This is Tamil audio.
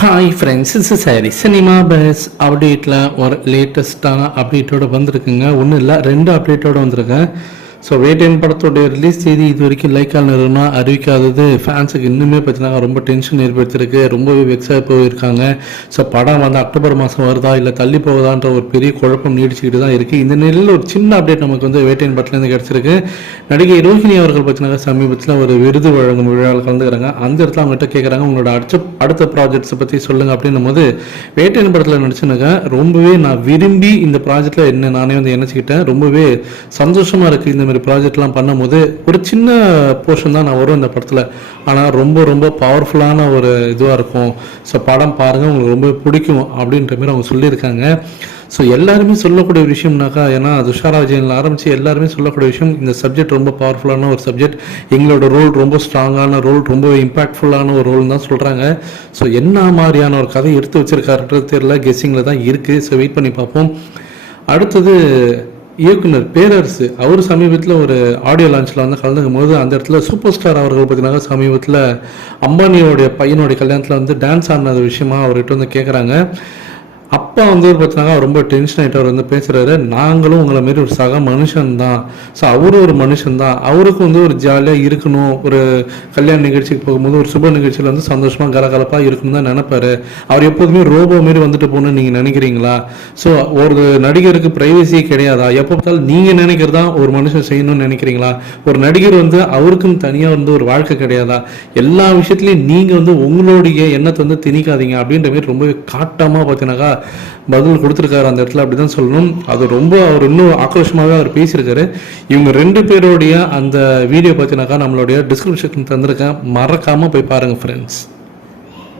Hi friends is sorry cinema buzz அப்டேட்டில் ஒரு லேட்டஸ்ட்டான அப்டேட்டோட வந்திருக்குங்க. ஒன்றும் இல்லை ரெண்டு அப்டேட்டோட வந்திருக்கேன். ஸோ வேட்டையன் படத்தோடைய ரிலீஸ் தேதி இது வரைக்கும் லைக்கால் நிறுவனம் அறிவிக்காதது. ஃபேன்ஸுக்கு இன்னுமே பார்த்தீங்கன்னா ரொம்ப டென்ஷன் ஏற்படுத்தியிருக்கு. ரொம்பவே வெக்ஸாக போயிருக்காங்க. ஸோ படம் வந்து அக்டோபர் மாதம் வருதா இல்லை தள்ளி போகுதான்ற ஒரு பெரிய குழப்பம் நீடிச்சுக்கிட்டு தான் இருக்குது இந்த நிலையில் ஒரு சின்ன அப்டேட் நமக்கு வந்து வேட்டையன் படத்துலேருந்து கிடச்சிருக்கு. நடிகை ரோஹிணி அவர்கள் பார்த்தீங்கன்னா சமீபத்தில் ஒரு விருது வழங்கும் விழாவில் கலந்துக்கிறாங்க. அந்த இடத்துல அவங்ககிட்ட கேட்குறாங்க உங்களோட அடுத்த அடுத்த ப்ராஜெக்ட்ஸை பற்றி சொல்லுங்கள் அப்படின்னும் போது வேட்டையன் படத்தில் நடிச்சுனாக்க ரொம்பவே நான் விரும்பி இந்த ப்ராஜெக்டில் என்ன நானே வந்து நினச்சிக்கிட்டேன் ரொம்பவே சந்தோஷமாக இருக்குது இந்த மாதிரி ப்ராஜெக்ட்லாம் பண்ணும்போது ஒரு சின்ன போர்ஷன் தான் நான் வரும் இந்த படத்தில். ஆனால் ரொம்ப ரொம்ப பவர்ஃபுல்லான ஒரு இதுவாக இருக்கும். ஸோ படம் பாருங்கள் உங்களுக்கு ரொம்ப பிடிக்கும் அப்படின்ற மாதிரி அவங்க சொல்லியிருக்காங்க. ஸோ எல்லாருமே சொல்லக்கூடிய விஷயம்னாக்கா ஏன்னா துஷாரா விஜயனில் ஆரம்பித்து எல்லாருமே சொல்லக்கூடிய விஷயம் இந்த சப்ஜெக்ட் ரொம்ப பவர்ஃபுல்லான ஒரு சப்ஜெக்ட் எங்களோட ரோல் ரொம்ப ஸ்ட்ராங்கான ரோல் ரொம்ப இம்பாக்ட்ஃபுல்லான ஒரு ரோல் தான் சொல்கிறாங்க ஸோ என்ன மாதிரியான ஒரு கதை எடுத்து வச்சிருக்காருன்றது தெரியல. கெஸ்ஸிங்கில் தான் இருக்குது ஸோ வெயிட் பண்ணி பார்ப்போம். அடுத்தது இயக்குனர் பேரரசு அவர் சமீபத்தில் ஒரு ஆடியோ லான்ச்சில் வந்து கலந்துக்கும் போது அந்த இடத்துல சூப்பர் ஸ்டார் அவர்கள் பார்த்தீங்கன்னா சமீபத்தில் அம்பானியோடைய பையனுடைய கல்யாணத்தில் வந்து டான்ஸ் ஆடினது விஷயமா அவர்கிட்ட வந்து கேட்குறாங்க அப்பா வந்து பார்த்தீங்கன்னா ரொம்ப டென்ஷன் ஆகிட்டு அவர் வந்து பேசுகிறாரு நாங்களும் உங்களை மாரி ஒரு சக மனுஷன் தான். ஸோ அவரும் ஒரு மனுஷன் தான். அவருக்கும் வந்து ஒரு ஜாலியாக இருக்கணும். ஒரு கல்யாண நிகழ்ச்சிக்கு போகும்போது ஒரு சுப நிகழ்ச்சியில் வந்து சந்தோஷமாக கலகலப்பாக இருக்கணும் தான் நினைப்பாரு. அவர் எப்போதுமே ரோபோ மாரி வந்துட்டு போகணும்னு நீங்கள் நினைக்கிறீங்களா? ஸோ ஒரு நடிகருக்கு ப்ரைவசியே கிடையாதா? எப்போ பார்த்தாலும் நீங்கள் நினைக்கிறதா ஒரு மனுஷன் செய்யணும்னு நினைக்கிறீங்களா? ஒரு நடிகர் வந்து அவருக்கும் தனியாக வந்து ஒரு வாழ்க்கை கிடையாதா? எல்லா விஷயத்துலையும் நீங்கள் வந்து உங்களுடைய எண்ணத்தை வந்து திணிக்காதீங்க அப்படின்ற மாதிரி ரொம்பவே காட்டமாக பார்த்தீங்கன்னாக்கா பதில் கொடுத்துருக்காரு அந்த இடத்துல அப்படிதான் சொல்லணும். அது ரொம்ப அவர் இன்னும் ஆக்ரோஷமாகவே அவர் பேசியிருக்காரு. இவங்க ரெண்டு பேருடைய அந்த வீடியோ பார்த்தீங்கன்னாக்கா நம்மளுடைய டிஸ்கிரிப்ஷன் தந்திருக்கேன். மறக்காமல் போய் பாருங்கள் ஃப்ரெண்ட்ஸ்